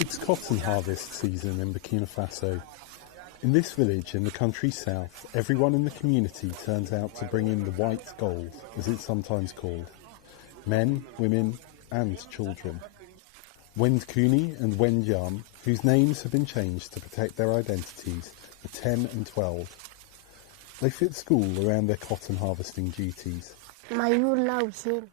It's cotton harvest season in Burkina Faso. In this village in the country's south, everyone in the community turns out to bring in the white gold, as it's sometimes called. Men, women and children. Wendkuni and Wenjam, whose names have been changed to protect their identities, are 10 and 12. They fit school around their cotton harvesting duties. I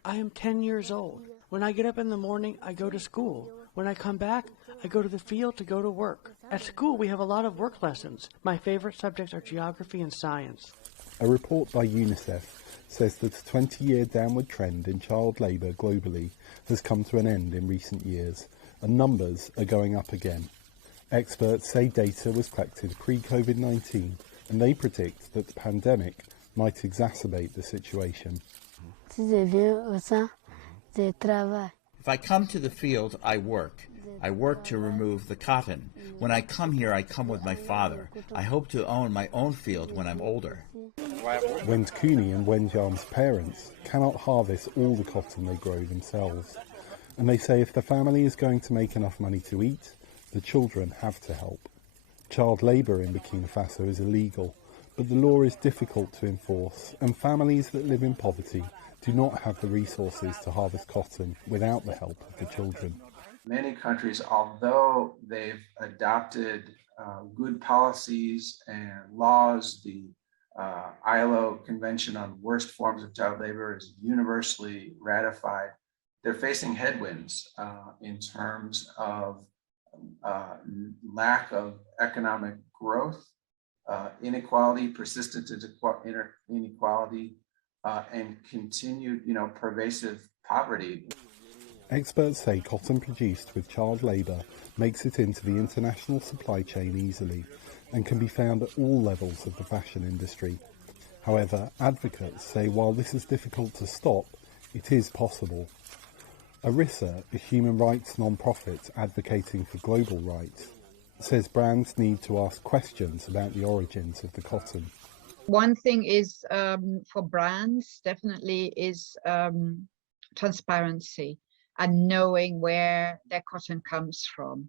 am 10 years old. When I get up in the morning, I go to school. When I come back, I go to the field to go to work. At school, we have a lot of work lessons. My favorite subjects are geography and science. A report by UNICEF says that a 20-year downward trend in child labour globally has come to an end in recent years, and numbers are going up again. Experts say data was collected pre-COVID-19, and they predict that the pandemic might exacerbate the situation. If I come to the field, I work. I work to remove the cotton. When I come here, I come with my father. I hope to own my own field when I'm older. Wendkuni and Wenjam's parents cannot harvest all the cotton they grow themselves. And they say if the family is going to make enough money to eat, the children have to help. Child labour in Burkina Faso is illegal, but the law is difficult to enforce, and families that live in poverty do not have the resources to harvest cotton without the help of the children. Many countries, although they've adopted good policies and laws, the ILO Convention on Worst Forms of Child Labor is universally ratified. They're facing headwinds in terms of lack of economic growth, inequality, persistent inequality, and continued, pervasive poverty. Experts say cotton produced with child labour makes it into the international supply chain easily and can be found at all levels of the fashion industry. However, advocates say while this is difficult to stop, it is possible. Arissa, a human rights non-profit advocating for global rights, says brands need to ask questions about the origins of the cotton. One thing is for brands definitely is transparency and knowing where their cotton comes from.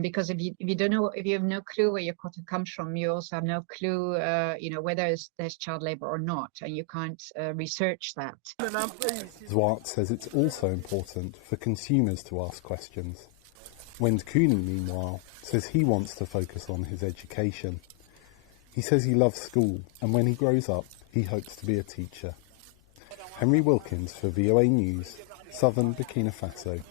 Because if you have no clue where your cotton comes from, you also have no clue, whether there's child labor or not, and you can't research that. Zwart says it's also important for consumers to ask questions. Wendkuni, meanwhile, says he wants to focus on his education. He says he loves school, and when he grows up, he hopes to be a teacher. Henry Wilkins for VOA News, Southern Burkina Faso.